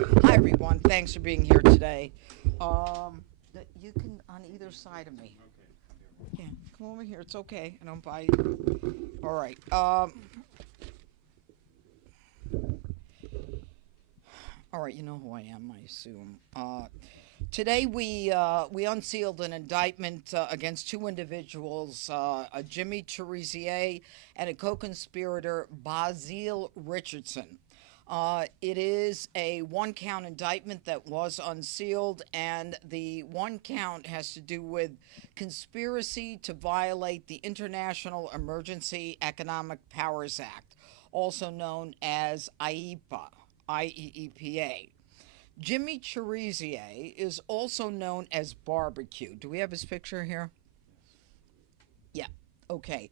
Hi, everyone. Thanks for being here today. You can on either side of me. Yeah, come over here. It's okay. I don't bite. All right. All right. You know who I am, I assume. Today we unsealed an indictment against two individuals, a Jimmy Cherizier and a co-conspirator, Basil Richardson. It is a one-count indictment that was unsealed, and the one count has to do with conspiracy to violate the International Emergency Economic Powers Act, also known as IEEPA. Jimmy Cherizier is also known as Barbecue. Do we have his picture here? Yeah. Okay.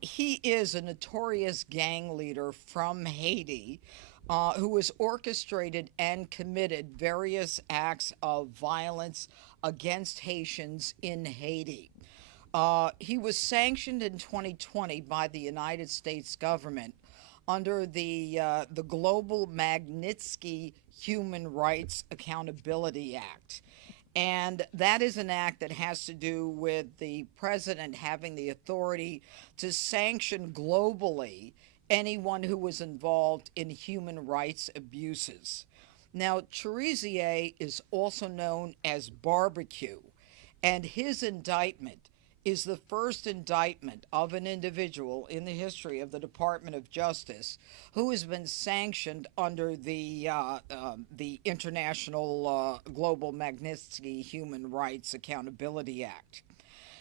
He is a notorious gang leader from Haiti who has orchestrated and committed various acts of violence against Haitians in Haiti. He was sanctioned in 2020 by the United States government under the Global Magnitsky Human Rights Accountability Act. And that is an act that has to do with the president having the authority to sanction globally anyone who was involved in human rights abuses. Now, Cherizier is also known as Barbecue, and his indictment is the first indictment of an individual in the history of the Department of Justice who has been sanctioned under the International Global Magnitsky Human Rights Accountability Act.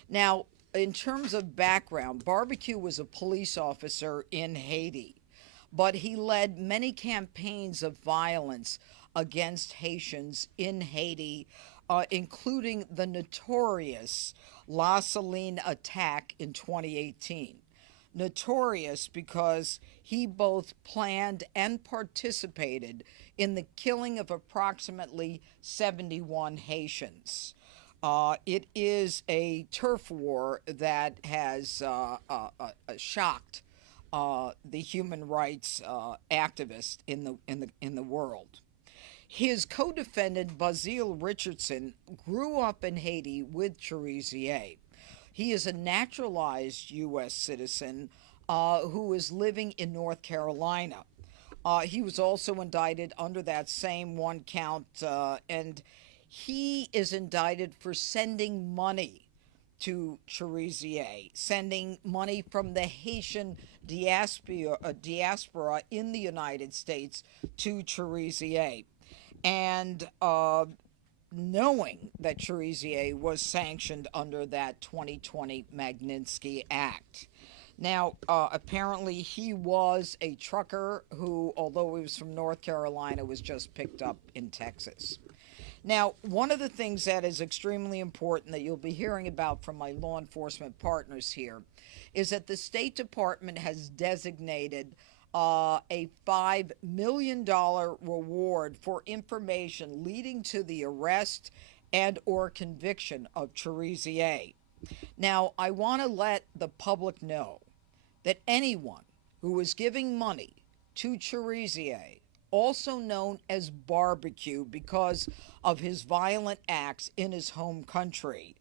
Now, in terms of background, Barbecue was a police officer in Haiti, but he led many campaigns of violence against Haitians in Haiti, including the notorious La Saline attack in 2018. Notorious because he both planned and participated in the killing of approximately 71 Haitians. It is a turf war that has shocked the human rights activists in the world. His co-defendant Basil Richardson grew up in Haiti with Cherizier. He is a naturalized U.S. citizen who is living in North Carolina. He was also indicted under that same one count, and he is indicted for sending money to Cherizier, sending money from the Haitian diaspora in the United States to Cherizier. And knowing that Cherizier was sanctioned under that 2020 Magnitsky Act. Now, apparently, he was a trucker who, although he was from North Carolina, was just picked up in Texas. Now, one of the things that is extremely important that you'll be hearing about from my law enforcement partners here is that the State Department has designated a $5 million reward for information leading to the arrest and or conviction of Cherizier. Now, I want to let the public know that anyone who is giving money to Cherizier, also known as Barbecue because of his violent acts in his home country,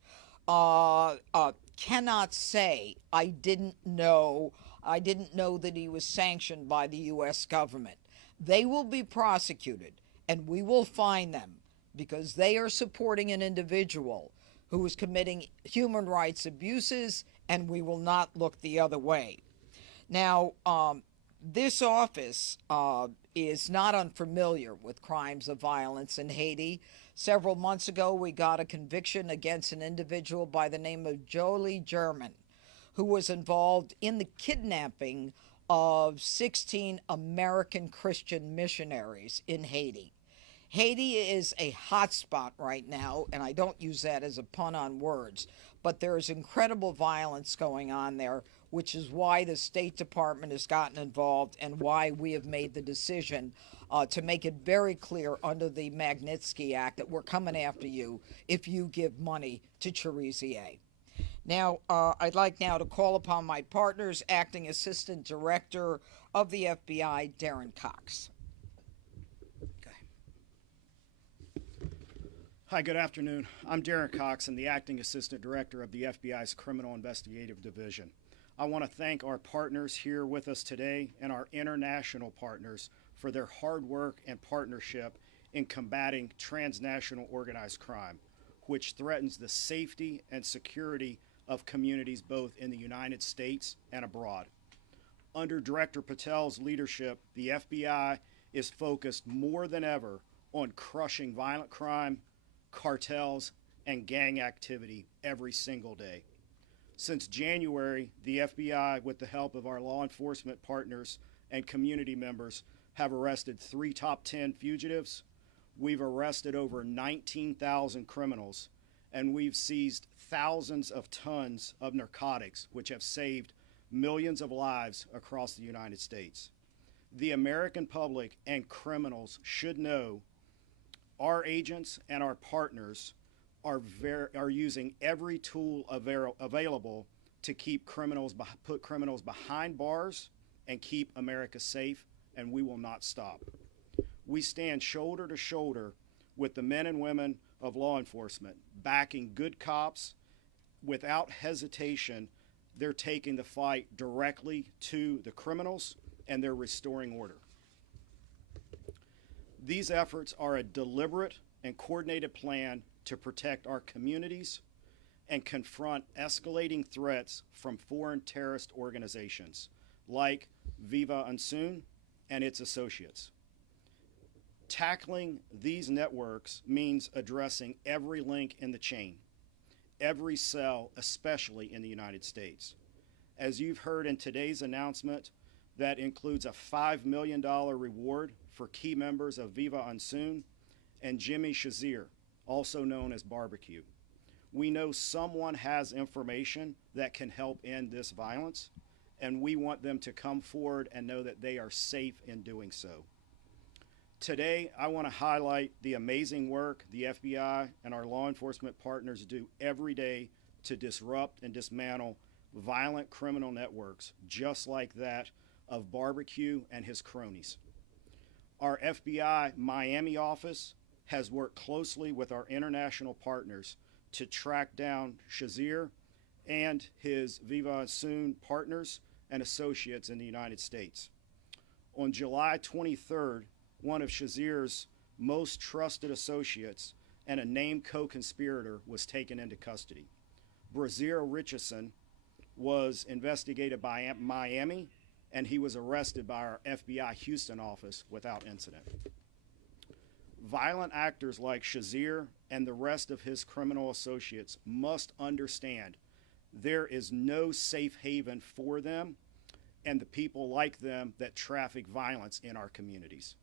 cannot say, I didn't know that he was sanctioned by the U.S. government. They will be prosecuted, and we will fine them because they are supporting an individual who is committing human rights abuses, and we will not look the other way. Now, this office is not unfamiliar with crimes of violence in Haiti. Several months ago, we got a conviction against an individual by the name of Jolie German, who was involved in the kidnapping of 16 American Christian missionaries in Haiti. Haiti is a hotspot right now, and I don't use that as a pun on words, but there is incredible violence going on there, which is why the State Department has gotten involved and why we have made the decision to make it very clear under the Magnitsky Act that we're coming after you if you give money to Cherizier. Now, I'd like now to call upon my partners, Acting Assistant Director of the FBI, Darren Cox. Go ahead. Hi, good afternoon. I'm Darren Cox, the Acting Assistant Director of the FBI's Criminal Investigative Division. I want to thank our partners here with us today and our international partners for their hard work and partnership in combating transnational organized crime, which threatens the safety and security of communities both in the United States and abroad. Under Director Patel's leadership, the FBI is focused more than ever on crushing violent crime, cartels, and gang activity every single day. Since January, the FBI, with the help of our law enforcement partners and community members, have arrested 3 top 10 fugitives. We've arrested over 19,000 criminals, and we've seized thousands of tons of narcotics, which have saved millions of lives across the United States. The American public and criminals should know our agents and our partners are using every tool available to put criminals behind bars and keep America safe, and we will not stop. We stand shoulder to shoulder with the men and women of law enforcement, backing good cops. Without hesitation, they're taking the fight directly to the criminals, and they're restoring order. These efforts are a deliberate and coordinated plan to protect our communities and confront escalating threats from foreign terrorist organizations like Viva Unsoon and its associates. Tackling these networks means addressing every link in the chain, every cell, especially in the United States. As you've heard in today's announcement, that includes a $5 million reward for key members of Viva Unsoon and Jimmy Shazier, also known as Barbecue. We know someone has information that can help end this violence, and we want them to come forward and know that they are safe in doing so. Today, I want to highlight the amazing work the FBI and our law enforcement partners do every day to disrupt and dismantle violent criminal networks, just like that of Barbecue and his cronies. Our FBI Miami office has worked closely with our international partners to track down Shazier and his Viva Unsoon partners and associates in the United States. On July 23rd, one of Shazier's most trusted associates and a named co-conspirator was taken into custody. Brazier Richardson was investigated by Miami, and he was arrested by our FBI Houston office without incident. Violent actors like Shazier and the rest of his criminal associates must understand there is no safe haven for them and the people like them that traffic violence in our communities.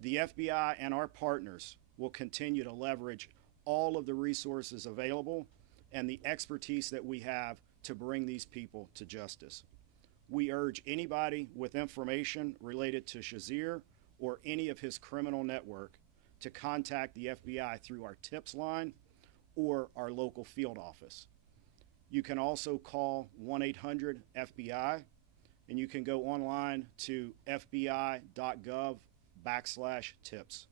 The FBI and our partners will continue to leverage all of the resources available and the expertise that we have to bring these people to justice. We urge anybody with information related to Shazier or any of his criminal network to contact the FBI through our tips line or our local field office. You can also call 1-800-FBI, and you can go online to fbi.gov/tips.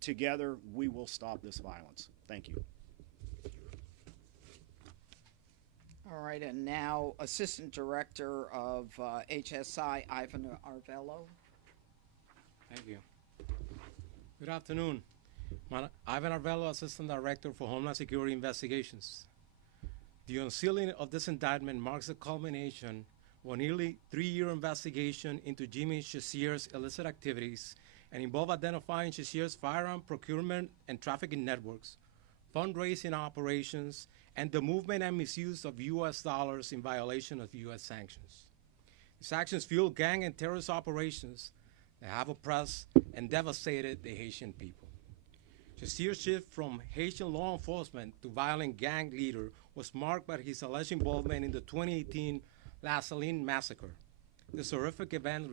Together, we will stop this violence. Thank you. All right, and now Assistant Director of HSI, Ivan Arvello. Thank you. Good afternoon. Ivan Arvello, Assistant Director for Homeland Security Investigations. The unsealing of this indictment marks the culmination of a nearly 3-year investigation into Jimmy Shazier's illicit activities and involved identifying Shazier's firearm procurement and trafficking networks, fundraising operations, and the movement and misuse of U.S. dollars in violation of U.S. sanctions. These actions fuel gang and terrorist operations that have oppressed and devastated the Haitian people. Shazier's shift from Haitian law enforcement to violent gang leader was marked by his alleged involvement in the 2018 La Saline massacre. This horrific event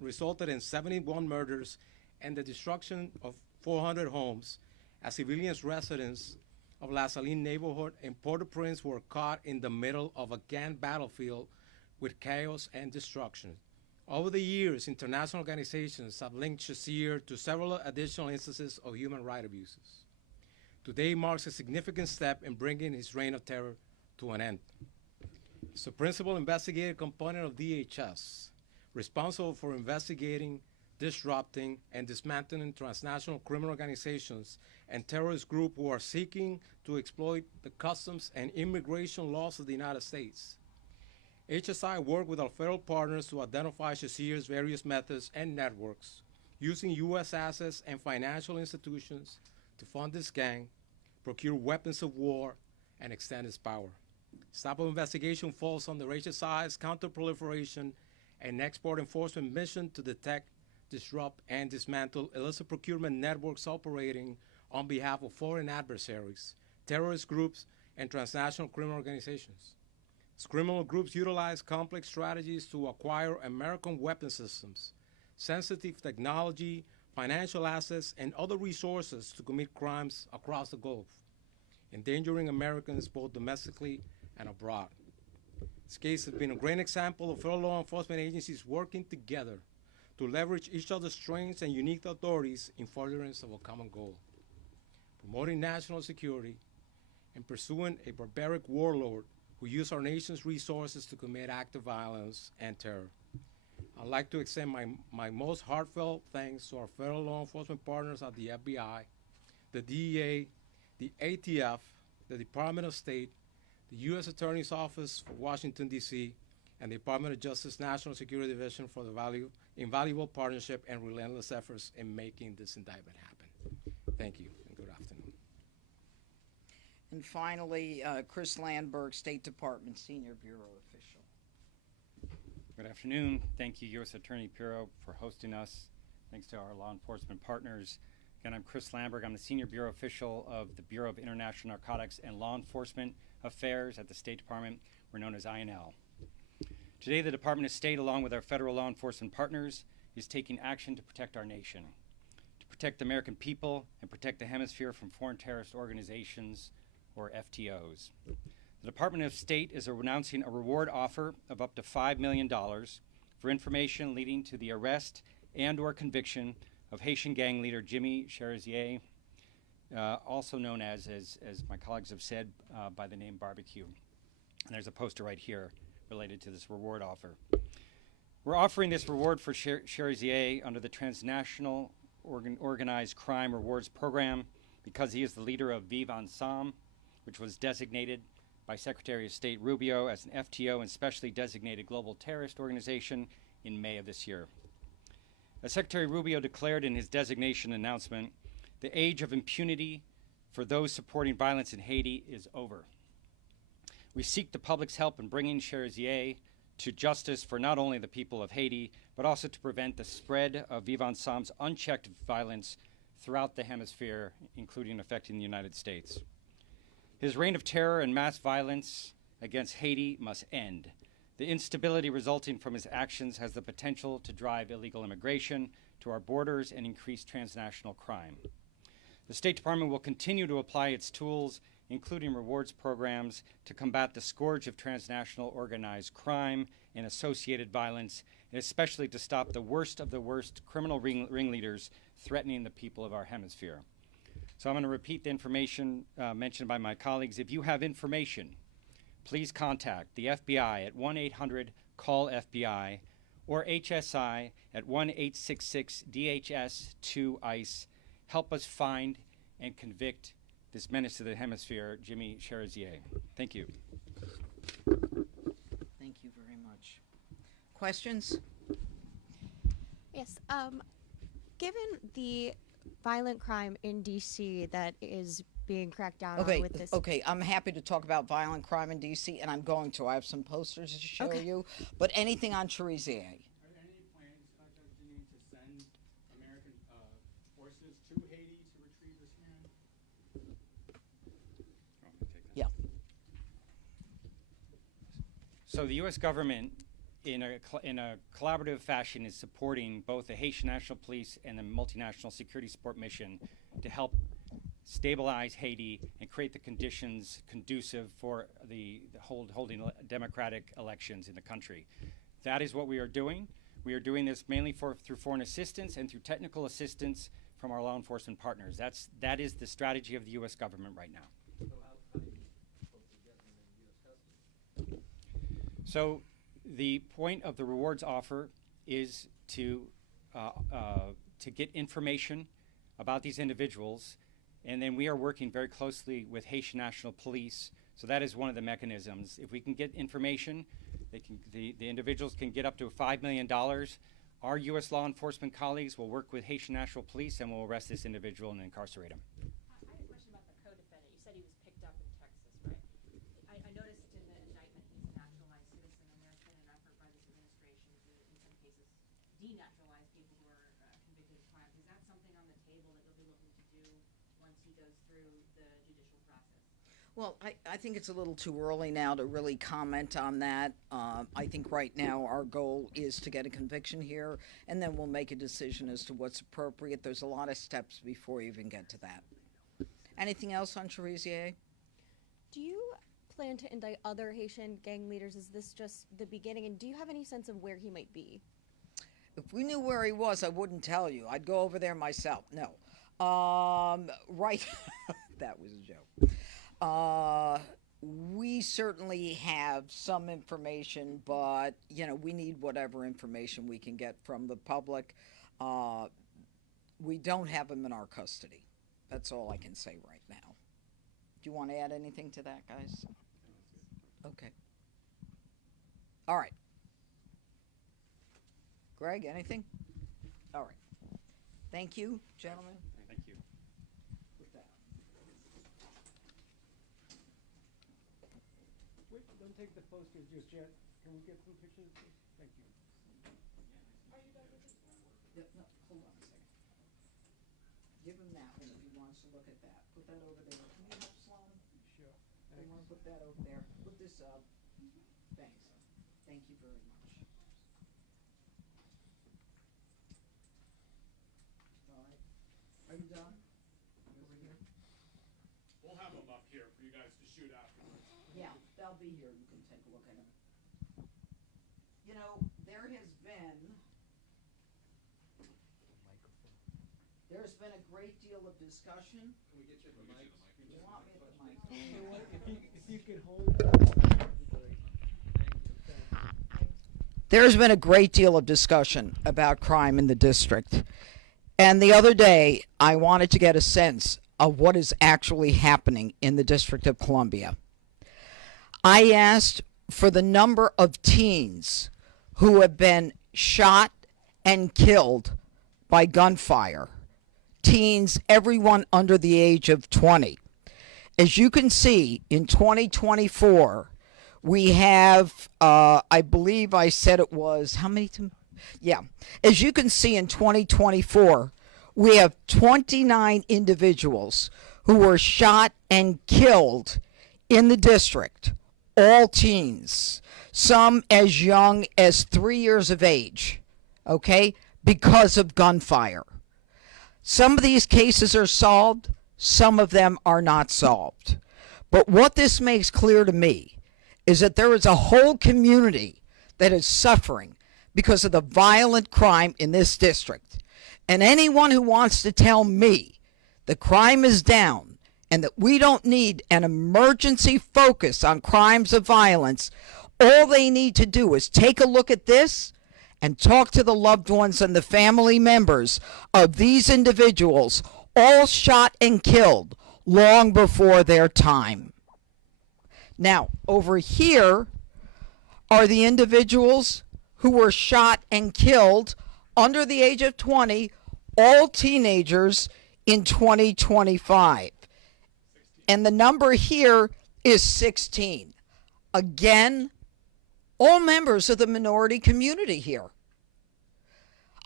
resulted in 71 murders and the destruction of 400 homes as civilians residents of La Saline neighborhood in Port-au-Prince were caught in the middle of a gang battlefield with chaos and destruction. Over the years, international organizations have linked Shazier to several additional instances of human rights abuses. Today marks a significant step in bringing his reign of terror to an end. As a principal investigative component of DHS, responsible for investigating, disrupting, and dismantling transnational criminal organizations and terrorist groups who are seeking to exploit the customs and immigration laws of the United States. HSI worked with our federal partners to identify Shazir's various methods and networks, using U.S. assets and financial institutions to fund this gang, procure weapons of war, and extend its power. This type of investigation falls under HSI's counterproliferation and export enforcement mission to detect, disrupt, and dismantle illicit procurement networks operating on behalf of foreign adversaries, terrorist groups, and transnational criminal organizations. These criminal groups utilize complex strategies to acquire American weapon systems, sensitive technology, financial assets, and other resources to commit crimes across the Gulf, endangering Americans both domestically and abroad. This case has been a great example of federal law enforcement agencies working together to leverage each other's strengths and unique authorities in furtherance of a common goal: promoting national security and pursuing a barbaric warlord who used our nation's resources to commit acts of violence and terror. I'd like to extend my most heartfelt thanks to our federal law enforcement partners at the FBI, the DEA, the ATF, the Department of State, the U.S. Attorney's Office for Washington, D.C., and the Department of Justice National Security Division for the invaluable partnership and relentless efforts in making this indictment happen. Thank you, and good afternoon. And finally, Chris Landberg, State Department Senior Bureau Official. Good afternoon. Thank you, U.S. Attorney Pirro, for hosting us. Thanks to our law enforcement partners. Again, I'm Chris Landberg. I'm the Senior Bureau Official of the Bureau of International Narcotics and Law Enforcement Affairs at the State Department. We're known as INL. Today, the Department of State, along with our federal law enforcement partners, is taking action to protect our nation, to protect the American people, and protect the hemisphere from foreign terrorist organizations, or FTOs. The Department of State is announcing a reward offer of up to $5 million for information leading to the arrest and or conviction of Haitian gang leader Jimmy Cherizier, also known as my colleagues have said, by the name Barbecue. And there's a poster right here related to this reward offer. We're offering this reward for Cherizier under the Transnational Organized Crime Rewards Program because he is the leader of Vive Ensemble, which was designated by Secretary of State Rubio as an FTO and specially designated global terrorist organization in May of this year. As Secretary Rubio declared in his designation announcement, the age of impunity for those supporting violence in Haiti is over. We seek the public's help in bringing Cherizier to justice for not only the people of Haiti, but also to prevent the spread of Vive Ensemble's unchecked violence throughout the hemisphere, including affecting the United States. His reign of terror and mass violence against Haiti must end. The instability resulting from his actions has the potential to drive illegal immigration to our borders and increase transnational crime. The State Department will continue to apply its tools, including rewards programs, to combat the scourge of transnational organized crime and associated violence, and especially to stop the worst of the worst criminal ringleaders threatening the people of our hemisphere. So I'm going to repeat the information mentioned by my colleagues. If you have information, please contact the FBI at 1-800-CALL-FBI or HSI at 1-866-DHS-2-ICE. Help us find and convict this menace to the hemisphere, Jimmy Cherizier. Thank you. Thank you very much. Questions? Yes. Given the violent crime in D.C. that is being cracked down on with this. Okay, I'm happy to talk about violent crime in D.C., and I'm going to. I have some posters to show Okay. you. But anything on Cherizier? Are there any plans, Dr. Jeanine, to send American forces to Haiti to retrieve this man? Yeah. So the U.S. government, in a collaborative fashion, is supporting both the Haitian National Police and the Multinational Security Support Mission to help stabilize Haiti and create the conditions conducive for the holding democratic elections in the country. That is what we are doing. We are doing this mainly through foreign assistance and through technical assistance from our law enforcement partners. That is the strategy of the U.S. government right now. So the point of the rewards offer is to get information about these individuals, and then we are working very closely with Haitian National Police. So that is one of the mechanisms. If we can get information, the individuals can get up to $5 million. Our U.S. law enforcement colleagues will work with Haitian National Police and will arrest this individual and incarcerate him. I had a question about the co-defendant. You said he was picked up in Texas, right? I noticed in the indictment he's a naturalized citizen, and there's been an effort by this administration to, in some cases, denaturalize people who are convicted of crimes. Is that something on the table that you'll be looking to do once he goes through the judicial process? Well, I think it's a little too early now to really comment on that. I think right now our goal is to get a conviction here, and then we'll make a decision as to what's appropriate. There's a lot of steps before you even get to that. Anything else on Cherizier? Do you plan to indict other Haitian gang leaders? Is this just the beginning? And do you have any sense of where he might be? If we knew where he was, I wouldn't tell you. I'd go over there myself. No. Right. That was a joke. We certainly have some information, but, we need whatever information we can get from the public. We don't have him in our custody. That's all I can say right now. Do you want to add anything to that, guys? Okay. All right. Greg, anything? All right. Thank you, gentlemen. Thank you. Put that on. Wait, don't take the posters just yet. Can we get some pictures? Thank you. Yep, no, hold on a second. Give him that one if he wants to look at that. Put that over there. Can you help Sloan? Sure. They want to put that over there. Put this up. Thanks. Thank you very much. All right. Are you done? Over here? We'll have them up here for you guys to shoot afterwards. Yeah, they'll be here. You can take a look at them. There's been a great deal of discussion. Can we get you the mic? You want me at the mic? If you could hold that, that'd be great. Thank you. There's been a great deal of discussion about crime in the district. And the other day, I wanted to get a sense of what is actually happening in the District of Columbia. I asked for the number of teens who have been shot and killed by gunfire. Teens, everyone under the age of 20. As you can see, in 2024, we have, I believe I said it was, how many? Yeah. As you can see, in 2024, we have 29 individuals who were shot and killed in the district, all teens, some as young as 3 years of age, okay, because of gunfire. Some of these cases are solved, some of them are not solved. But what this makes clear to me is that there is a whole community that is suffering because of the violent crime in this district. And anyone who wants to tell me the crime is down and that we don't need an emergency focus on crimes of violence, all they need to do is take a look at this and talk to the loved ones and the family members of these individuals, all shot and killed long before their time. Now, over here are the individuals who were shot and killed under the age of 20, all teenagers in 2025. And the number here is 16. Again, all members of the minority community here.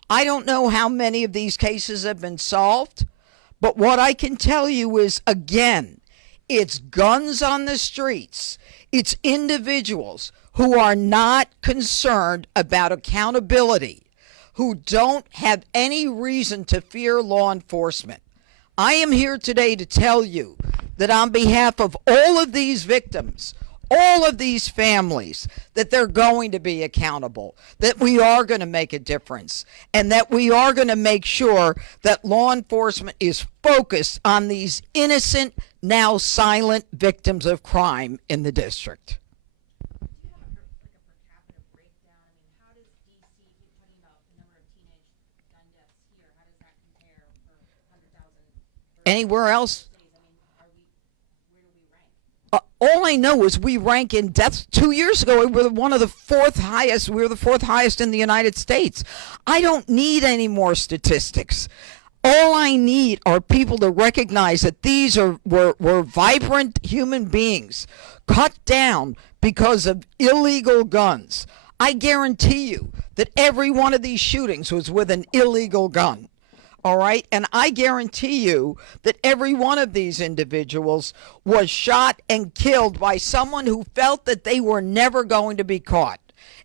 I don't know how many of these cases have been solved, but what I can tell you is, again, it's guns on the streets. It's individuals who are not concerned about accountability, who don't have any reason to fear law enforcement. I am here today to tell you that on behalf of all of these victims, all of these families that they're going to be accountable, that we are going to make a difference, and that we are going to make sure that law enforcement is focused on these innocent, now silent victims of crime in the district. Do you have a per capita breakdown? I mean, how does DC, you're talking about the number of teenage gun deaths here, how does that compare for 100,000? Anywhere else? Cities? I mean, where do we rank? All I know is we rank in deaths. 2 years ago, we were one of the fourth highest. We were the fourth highest in the United States. I don't need any more statistics. All I need are people to recognize that these were vibrant human beings cut down because of illegal guns. I guarantee you that every one of these shootings was with an illegal gun. All right. And I guarantee you that every one of these individuals was shot and killed by someone who felt that they were never going to be caught.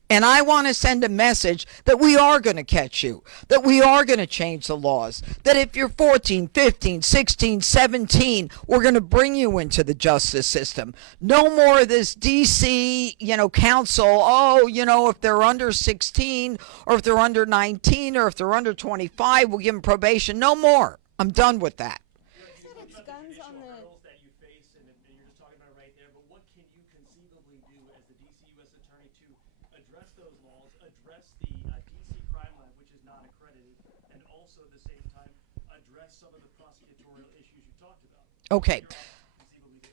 And I want to send a message that we are going to catch you, that we are going to change the laws, that if you're 14, 15, 16, 17, we're going to bring you into the justice system. No more of this DC, council, if they're under 16 or if they're under 19 or if they're under 25, we'll give them probation. No more. I'm done with that. Guns on the that you face, and you're just talking about it right there, but what can you conceivably do as the DC U.S. Attorney to address those laws, address the DC crime lab, which is not accredited, and also at the same time address some of the prosecutorial issues you talked about? Okay. Conceivably do.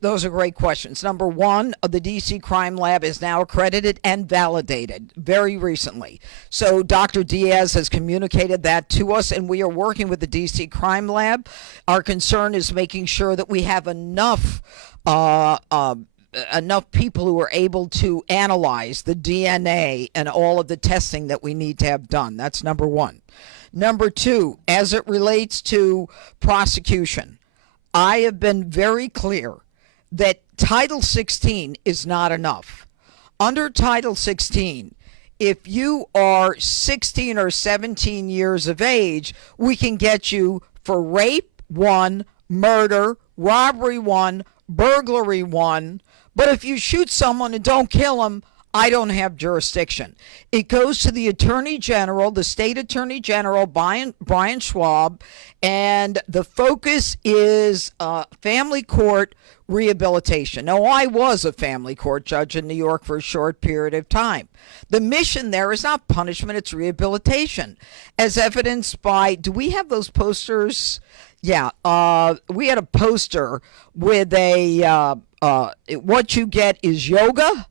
Those are great questions. Number one, the DC Crime Lab is now accredited and validated very recently. So Dr. Diaz has communicated that to us, and we are working with the DC Crime Lab. Our concern is making sure that we have enough people who are able to analyze the DNA and all of the testing that we need to have done. That's number one. Number two, as it relates to prosecution, I have been very clear that Title 16 is not enough. Under Title 16, if you are 16 or 17 years of age, we can get you for rape 1, murder, robbery 1, burglary 1. But if you shoot someone and don't kill them, I don't have jurisdiction. It goes to the Attorney General, the State Attorney General, Brian Schwab, and the focus is family court rehabilitation. Now, I was a family court judge in New York for a short period of time. The mission there is not punishment, it's rehabilitation, as evidenced by, do we have those posters? Yeah, we had a poster with what you get is yoga,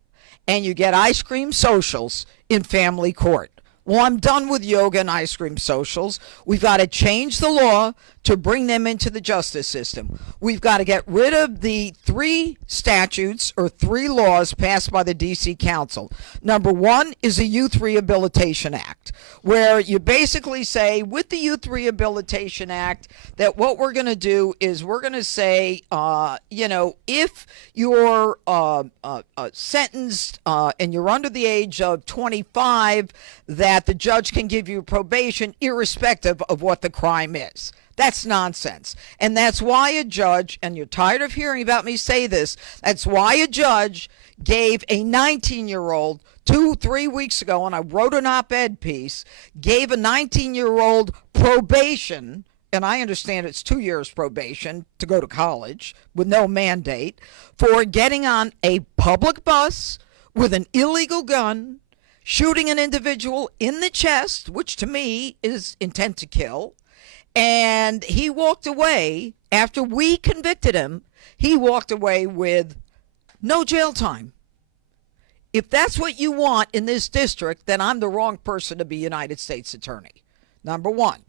and you get ice cream socials in family court. Well, I'm done with yoga and ice cream socials. We've got to change the law to bring them into the justice system. We've got to get rid of the 3 statutes or 3 laws passed by the D.C. Council. Number one is the Youth Rehabilitation Act, where you basically say with the Youth Rehabilitation Act that what we're going to do is we're going to say, if you're sentenced and you're under the age of 25, that the judge can give you probation irrespective of what the crime is. That's nonsense. And that's why a judge, and you're tired of hearing about me say this, that's why a judge gave a 19-year-old 2-3 weeks ago, and I wrote an op-ed piece, gave a 19-year-old probation, and I understand it's 2 years probation to go to college with no mandate, for getting on a public bus with an illegal gun, shooting an individual in the chest, which to me is intent to kill. And he walked away, after we convicted him, he walked away with no jail time. If that's what you want in this district, then I'm the wrong person to be United States Attorney. Number one,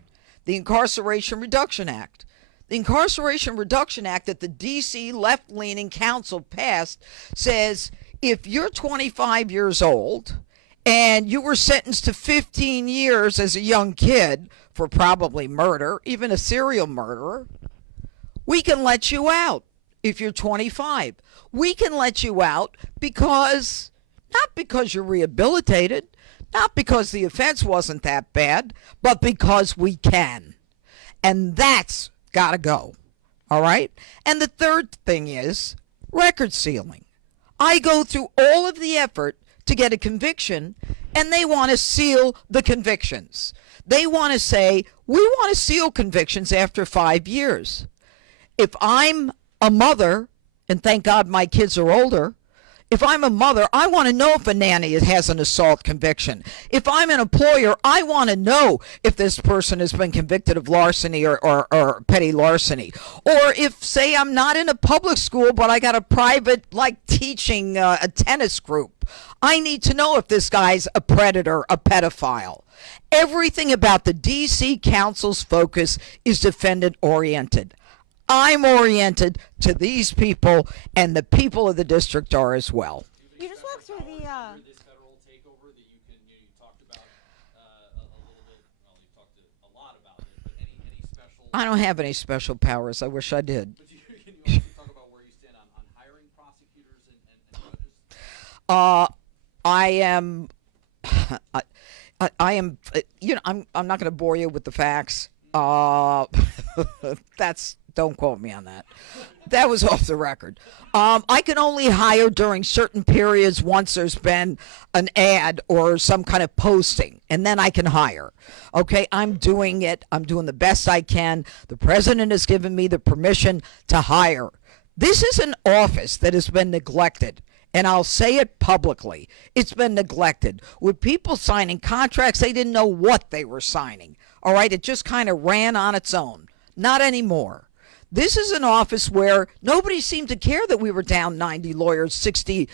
the Incarceration Reduction Act. The Incarceration Reduction Act that the D.C. left-leaning council passed says if you're 25 years old and you were sentenced to 15 years as a young kid for probably murder, even a serial murderer, we can let you out if you're 25. We can let you out because, not because you're rehabilitated, not because the offense wasn't that bad, but because we can. And that's got to go. All right? And the third thing is record sealing. I go through all of the effort to get a conviction, and they want to seal the convictions. They want to say, we want to seal convictions after 5 years. If I'm a mother, and thank God my kids are older, if I'm a mother, I want to know if a nanny has an assault conviction. If I'm an employer, I want to know if this person has been convicted of larceny or petty larceny. Or if, say, I'm not in a public school, but I got a private, like, teaching a tennis group. I need to know if this guy's a predator, a pedophile. Everything about the D.C. Council's focus is defendant-oriented. I'm oriented to these people, and the people of the district are as well. You just walked through the. This federal takeover that you talked about a little bit. Well, you talked a lot about it, but any special. I don't have any special powers. I wish I did. But can you also talk about where you stand on hiring prosecutors and judges? I am. I am. I'm not going to bore you with the facts. Don't quote me on that. That was off the record. I can only hire during certain periods once there's been an ad or some kind of posting, and then I can hire. Okay, I'm doing it. I'm doing the best I can. The president has given me the permission to hire. This is an office that has been neglected, and I'll say it publicly. It's been neglected. With people signing contracts, they didn't know what they were signing. All right, it just kind of ran on its own. Not anymore. This is an office where nobody seemed to care that we were down 90 lawyers, 60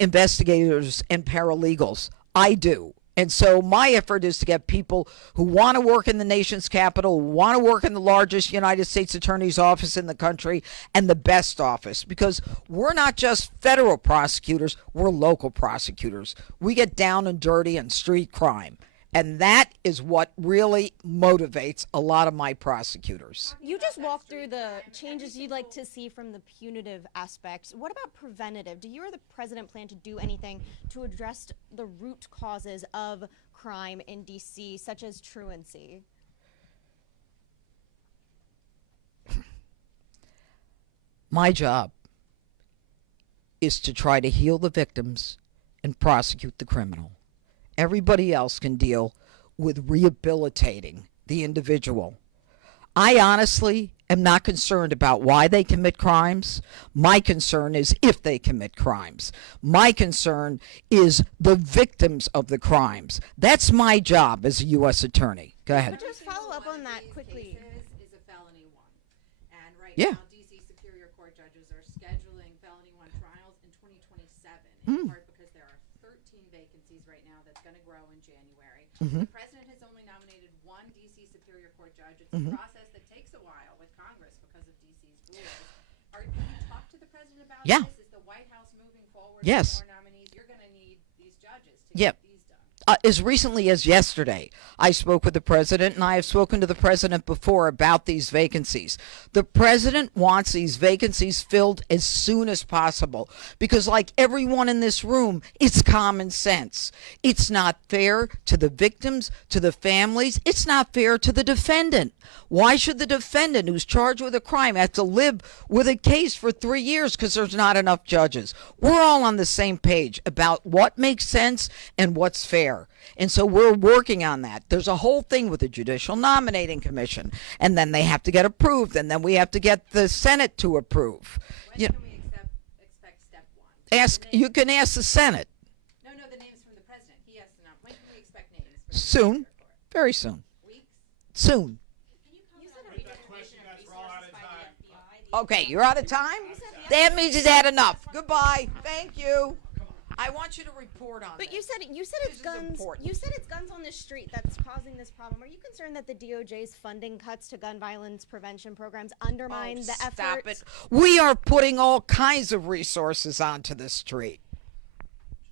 investigators, and paralegals. I do. And so my effort is to get people who want to work in the nation's capital, who want to work in the largest United States Attorney's office in the country, and the best office. Because we're not just federal prosecutors, we're local prosecutors. We get down and dirty in street crime. And that is what really motivates a lot of my prosecutors. You just walked through the changes you'd like to see from the punitive aspects. What about preventative? Do you or the president plan to do anything to address the root causes of crime in D.C., such as truancy? My job is to try to heal the victims and prosecute the criminal. Everybody else can deal with rehabilitating the individual. I honestly am not concerned about why they commit crimes. My concern is if they commit crimes. My concern is the victims of the crimes. That's my job as a U.S. attorney. Go ahead. But just follow up on that quickly. Is a felony one. And right Yeah. now, D.C. Superior Court judges are scheduling felony one trials in 2027, in part because there are 13 vacancies right now that's going to grow in January. The president has only nominated one D.C. Superior Court judge. It's a process that takes a while with Congress because of D.C.'s rules. Have you talked to the president about Yeah. this? Is the White House moving forward Yes. with more nominees? You're going to need these judges to Yep. get these done. As recently as yesterday, I spoke with the president, and I have spoken to the president before about these vacancies. The president wants these vacancies filled as soon as possible because, like everyone in this room, it's common sense. It's not fair to the victims, to the families. It's not fair to the defendant. Why should the defendant who's charged with a crime have to live with a case for 3 years because there's not enough judges? We're all on the same page about what makes sense and what's fair. And so we're working on that. There's a whole thing with the Judicial Nominating Commission, and then they have to get approved, and then we have to get the Senate to approve. When You, can we expect step one? you can ask the Senate No, the names from the president. He has to know. When can we expect names? For the soon, Superior Court? very soon, Weeks? soon. Can you comment on the redistribution of resources by the FBI? Okay, you're out of time? That means it's had enough. Goodbye. Thank you. I want you to report on But this. you said This it's is guns. important. You said it's guns on the street that's causing this problem. Are you concerned that the DOJ's funding cuts to gun violence prevention programs undermine the Stop efforts? it. We are putting all kinds of resources onto the street.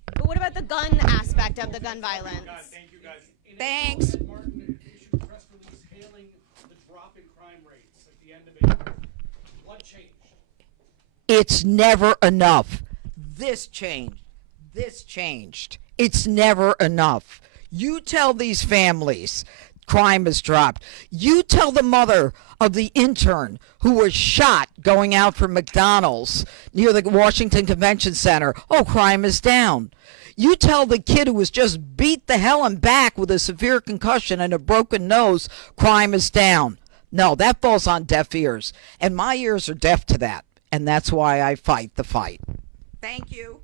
But what about the gun aspect of the gun violence? Thank you, guys. Thanks. Martin issued a press release hailing the drop in crime rates at the end of April. What changed? It's never enough. This changed. This changed. It's never enough. You tell these families, crime has dropped. You tell the mother of the intern who was shot going out from McDonald's near the Washington Convention Center, oh, crime is down. You tell the kid who was just beat the hell and back with a severe concussion and a broken nose, crime is down. No, that falls on deaf ears. And my ears are deaf to that. And that's why I fight the fight. Thank you.